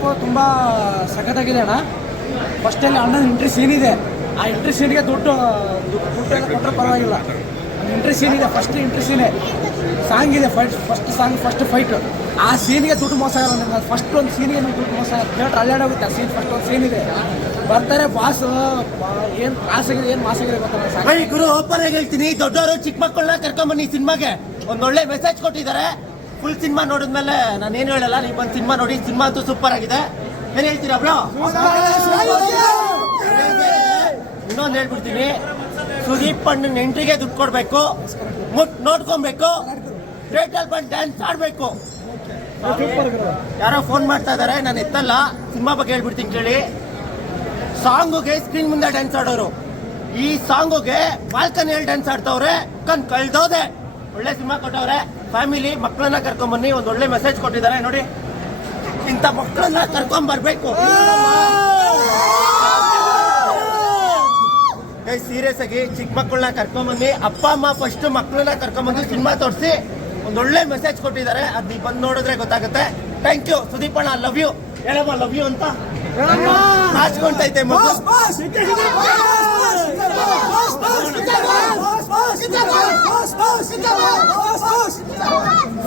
Getup ತುಂಬ ಸಖತ್ತಾಗಿದೆ ಅಣ್ಣ. ಫಸ್ಟಲ್ಲಿ ಅಣ್ಣನ ಎಂಟ್ರಿ ಸೀನ್ ಇದೆ. ಆ ಎಂಟ್ರಿ ಸೀನ್ಗೆ ದುಡ್ಡು ದುಡ್ಡು ಎಲ್ಲ ಕೊಟ್ಟರೆ ಪರವಾಗಿಲ್ಲ. ಎಂಟ್ರಿ ಸೀನ್ ಇದೆ ಫಸ್ಟ್ ಎಂಟ್ರಿ ಸೀನೆ ಸಾಂಗ್ ಇದೆ first first song first fight ಆ ಸೀನಿಗೆ ದುಡ್ಡು ಮೋಸ ಆಗಲ್ಲ ನಿಮ್ಗೆ. ಫಸ್ಟ್ ಒಂದು ಸೀನಿಗೆ ನಿಮ್ಗೆ ದುಡ್ಡು ಮೋಸ ಆಗಲ್ಲ. ಥಿಯೇಟ್ರ್ ಅಲ್ಲಾಡೋಗುತ್ತೆ ಆ ಸೀನ್ ಫಸ್ಟ್ ಒಂದು ಸೀನ್ ಇದೆ. ಬರ್ತಾರೆ ಬಾಸ್ ಏನು ಆಗಿದೆ, ಏನು ಮಾಸಾಗಿದೆ ಗೊತ್ತಾಗ ಗುರು ಓಪನ್ ಆಗಿ ಹೇಳ್ತೀನಿ. ದೊಡ್ಡವರು ಚಿಕ್ಕ ಮಕ್ಕಳನ್ನ ಕರ್ಕೊಂಬನ್ನಿ ಸಿನಿಮಾಗೆ ಒಂದೊಳ್ಳೆ ಮೆಸೇಜ್ ಕೊಟ್ಟಿದ್ದಾರೆ. ಫುಲ್ ಸಿನಿಮಾ ನೋಡಿದ್ಮೇಲೆ ನಾನು ಏನು ಹೇಳಲ್ಲ, ನೀವು ಬಂದು ಸಿನಿಮಾ ನೋಡಿ ಸಿನಿಮಾ ಅಂತೂ ಸೂಪರ್ ಆಗಿದೆ. ಏನು ಹೇಳ್ತೀರಾ ಬ್ರೋ ಇನ್ನೊಂದು ಹೇಳ್ಬಿಡ್ತೀನಿ. ಸುದೀಪ್ ಅಣ್ಣನ ಎಂಟ್ರಿಗೆ ದುಡ್ಡು ಕೊಡ್ಬೇಕು, ಮುಟ್ ನೋಡ್ಕೊಬೇಕು ಥಿಯೇಟರ್ ಬಂದು ಡ್ಯಾನ್ಸ್ ಆಡಬೇಕು. ಯಾರೋ ಫೋನ್ ಮಾಡ್ತಾ ಇದಾರೆ, ನಾನು ಎತ್ತಲ್ಲ. ಸಿನಿಮಾ ಬಗ್ಗೆ ಹೇಳ್ಬಿಡ್ತೀನಿ ಕೇಳಿ. ಸಾಂಗುಗೆ ಸ್ಕ್ರೀನ್ ಮುಂದೆ ಡ್ಯಾನ್ಸ್ ಆಡೋರು. ಈ ಸಾಂಗುಗೆ ಬಾಲ್ಕನಿಯಲ್ಲಿ ಡ್ಯಾನ್ಸ್ ಆಡ್ತವ್ರೆ, ಕಣ್ ಕಳ್ದೋದೆ. ಒಳ್ಳೆ ಸಿನಿಮಾ ಕೊಟ್ಟವ್ರೆ. ಫ್ಯಾಮಿಲಿ ಮಕ್ಕಳನ್ನ ಕರ್ಕೊಂಡ್ ಬನ್ನಿ ಒಂದ್ ಒಳ್ಳೆ ಮೆಸೇಜ್ ಕೊಟ್ಟಿದ್ದಾರೆ, ನೋಡಿ. ಇಂಥ ಮಕ್ಕಳನ್ನ ಕರ್ಕೊಂಡ್ ಬರ್ಬೇಕು. ಸೀರಿಯಸ್ ಆಗಿ ಚಿಕ್ಕ ಮಕ್ಕಳನ್ನ ಕರ್ಕೊಂಡ್ ಬನ್ನಿ ಅಪ್ಪ, ಅಮ್ಮ ಫಸ್ಟ್ ಮಕ್ಕಳನ್ನ ಕರ್ಕೊಂಡ್ ಬಂದು ಸಿನಿಮಾ ತೋರಿಸಿ, ಒಂದ್ ಒಳ್ಳೆ ಮೆಸೇಜ್ ಕೊಟ್ಟಿದ್ದಾರೆ. ಅದ್ ನೀವು ಬಂದು ನೋಡಿದ್ರೆ ಗೊತ್ತಾಗುತ್ತೆ. ಥ್ಯಾಂಕ್ ಯು ಸುದೀಪ್ ಅಣ್ಣ ಲವ್ ಯು ಹೇಳಮ್ಮ ಲವ್ ಯು ಅಂತ? ಹಾಚ್ಕೊಂತೈತೆ ಮಗು.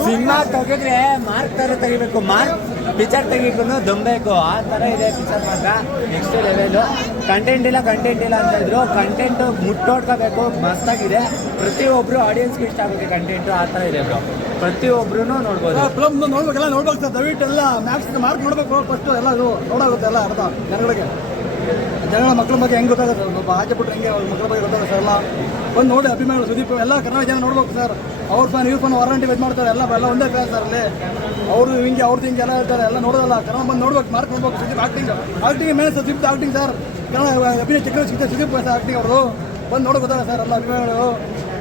ಸಿನಿಮಾ ತೆಗೆದ್ರೆ ಮಾರ್ಕ್ ತರ ತೆಗಿಬೇಕು, ಮಾರ್ಕ್ ಪಿಕ್ಚರ್ ತೆಗಿಬೇಕು, ದೊಂಬೇಕು. ಆ ತರ ಇದೆ ಪಿಕ್ಚರ್ ಮಾತ್ರ. ನೆಕ್ಸ್ಟ್ ಲೆವೆಲ್ ಕಂಟೆಂಟ್ ಇಲ್ಲ ಕಂಟೆಂಟ್ ಇಲ್ಲ ಅಂತ ಇದ್ರು. ಕಂಟೆಂಟ್ ಮುಟ್ಟೋಡ್ಕೋಬೇಕು. ಮಸ್ತಾಗಿದೆ. ಪ್ರತಿಯೊಬ್ರು ಆಡಿಯನ್ಸ್ಗೆ ಇಷ್ಟ ಆಗುತ್ತೆ ಕಂಟೆಂಟ್ ಆ ತರ ಇದೆ ಬ್ರೋ ಪ್ರತಿಯೊಬ್ರು ನೋಡ್ಬೋದು. ಫಿಲಮ್ ನೋಡ್ಬೇಕಲ್ಲ, ನೋಡ್ಬೇಕು ಸರ್ ದಯವಿಟ್ಟು ಎಲ್ಲ ಮ್ಯಾಕ್ಸ್ ಮಾರ್ಕ್ ನೋಡ್ಬೇಕು ಫಸ್ಟ್ ಎಲ್ಲ ನೋಡಾಗುತ್ತೆ ಎಲ್ಲ ಅರ್ಧ. ಜನಗಳಿಗೆ. ಜನಗಳ ಮಕ್ಕಳ ಬಗ್ಗೆ ಹೆಂಗೆ ಗೊತ್ತಾಗುತ್ತೆ? ಒಬ್ಬ ಆಚೆ ಬಿಟ್ರೆ ಹೆಂಗೆ ಅವ್ರ ಮಕ್ಕಳ ಬಗ್ಗೆ ಗೊತ್ತಾಗುತ್ತೆ ಸರ್ ಎಲ್ಲ? ಬಂದು ನೋಡಿ ಅಭಿಮಾನಿಗಳು, ಸುದೀಪ್, ಎಲ್ಲ ಕನ್ನಡ ಜನ ನೋಡ್ಬೇಕು ಸರ್. ಅವ್ರ ಫ್ಯಾನ್ ಇವ್ರ ಫೋನ್ ವಾರಂಟಿ ವೇಟ್ ಮಾಡ್ತಾರೆ, ಎಲ್ಲ ಎಲ್ಲ ಒಂದೇ ಫ್ಯಾನ್ ಸರ್ ಅಲ್ಲಿ. ಅವರು ಹಿಂಗೆ ಅವ್ರದ್ದು ಹಿಂಗೆ ಎಲ್ಲ ಹೇಳ್ತಾರೆ, ಎಲ್ಲ ನೋಡೋದಲ್ಲ. ಕನ್ನಡ ಬಂದು ನೋಡ್ಬೇಕು, ಮಾರ್ಕ್ ನೋಡ್ಬೇಕು, ಸುದೀಪ್ ಆಕ್ಟಿಂಗ್ ಆಕ್ಟಿಂಗ್ ಮೇಲೆ ಸುದೀಪ್ ಆಕ್ಟಿಂಗ್ ಸರ್. ಕನ್ನಡ ಅಭಿನಯ ಚಕ್ರ ಸಿಗ್ತಾರೆ ಸುದೀಪ್ ಸರ್ ಆಕ್ಟಿಂಗ್ ಅವರು ಬಂದು ನೋಡೋಕೆ ಸರ್ ಎಲ್ಲ ಅಭಿಮಾನಿಗಳು.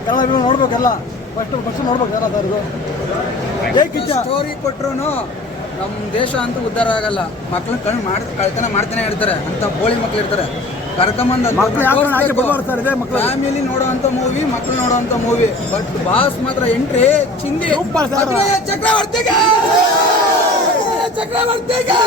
ಕನ್ನಡ ಅಭಿಮಾನ ನೋಡ್ಬೇಕೆಲ್ಲ ಫಸ್ಟ್ ಫಸ್ಟ್ ನೋಡ್ಬೇಕು ಸರ್ ಸರ್ ಇದು. ಸ್ಟೋರಿ ಕೊಟ್ರು ನಮ್ಮ ದೇಶ ಅಂತೂ ಉದ್ಧಾರ ಆಗಲ್ಲ. ಮಕ್ಳು ಕಣ್ ಮಾಡ್ ಕಳ್ತನ ಮಾಡ್ತಾನೆ ಇರ್ತಾರೆ. ಅಂತ ಬೋಳಿ ಮಕ್ಳು ಇರ್ತಾರೆ. ಕರ್ಕೊಂಬಂದು ಫ್ಯಾಮಿಲಿ ನೋಡುವಂತ ಮೂವಿ ಮಕ್ಳು ನೋಡುವಂತ ಮೂವಿ. ಬಟ್ ಬಾಸ್ ಮಾತ್ರ ಎಂಟ್ರಿ ಚಿಂದಿ. ಚಕ್ರವರ್ತಿಗೆ! ಚಕ್ರವರ್ತಿಗೆ!